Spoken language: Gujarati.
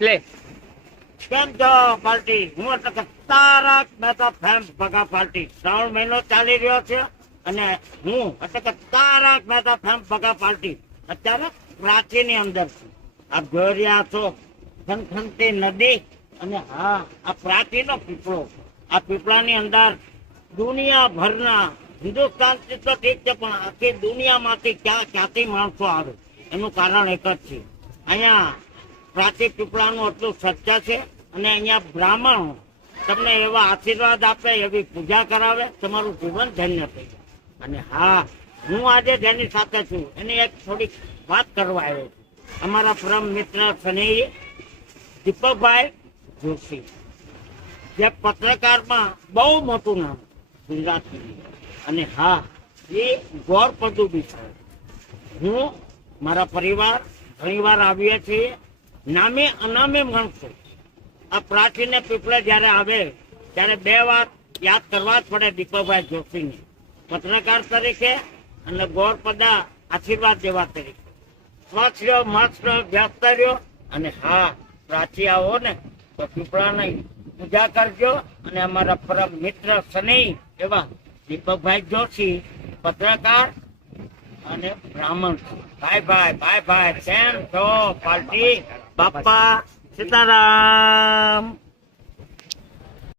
લે કેમ છો પાર્ટી? હું એટલે કે તારક મહેતા ફેમ્સ ભગા પાર્ટી 3 મહિનો ચાલી રહ્યો છે અને હું એટલે કે તારક મહેતા ફેમ્સ ભગા પાર્ટી અત્યારે પ્રાચીની અંદર છું. આપ જોઈ રહ્યા છો ખનખનતી નદી અને હા આ પ્રાચીનો પીપળો. આ પીપળાની અંદર દુનિયાભરના હિન્દુસ્તાન તો ઠીક છે પણ આખી દુનિયામાંથી ક્યાંથી માણસો આવે એનું કારણ એક જ છે. અહીંયા પ્રાચીન પીપળાનું એટલું સત્ય છે અને અહીંયા બ્રાહ્મણો તમને એવા આશીર્વાદ આપે, એવી પૂજા કરાવે, તમારું જીવન ધન્ય થઈ જાય. અને હા, હું આજે જેની સાથે છું એની એક થોડીક વાત કરવા આવ્યો છું. અમારા પરમ મિત્ર સ્નેહી દીપકભાઈ જોશી, જે પત્રકારમાં બહુ મોટું નામ ગુજરાતનું. અને હા, એ ગોર પદુબી છે. હું મારા પરિવાર ઘણીવાર આવીએ છીએ, નામે અનામે માણસો આ પ્રાચીને પીપળે જયારે આવે ત્યારે 2 વાત યાદ કરવા જ પડે દીપકભાઈ જોશીની, પત્રકાર તરીકે અને ગોરપદા આશીર્વાદ દેવા તરીકે. સ્વચ્છ રહ્યો, મસ્ત રહ્યો, વ્યસ્ત રહ્યો. અને હા, પ્રાચી આવો ને તો પીપળાની પૂજા કરજો. અને અમારા પરમ મિત્ર સ્નેહી એવા દીપકભાઈ જોશી પત્રકાર અને બ્રાહ્મણ. ભાઈ ભાઈ ભાઈ ભાઈ કેમ છો પાર્ટી? બાપા સીતારામ.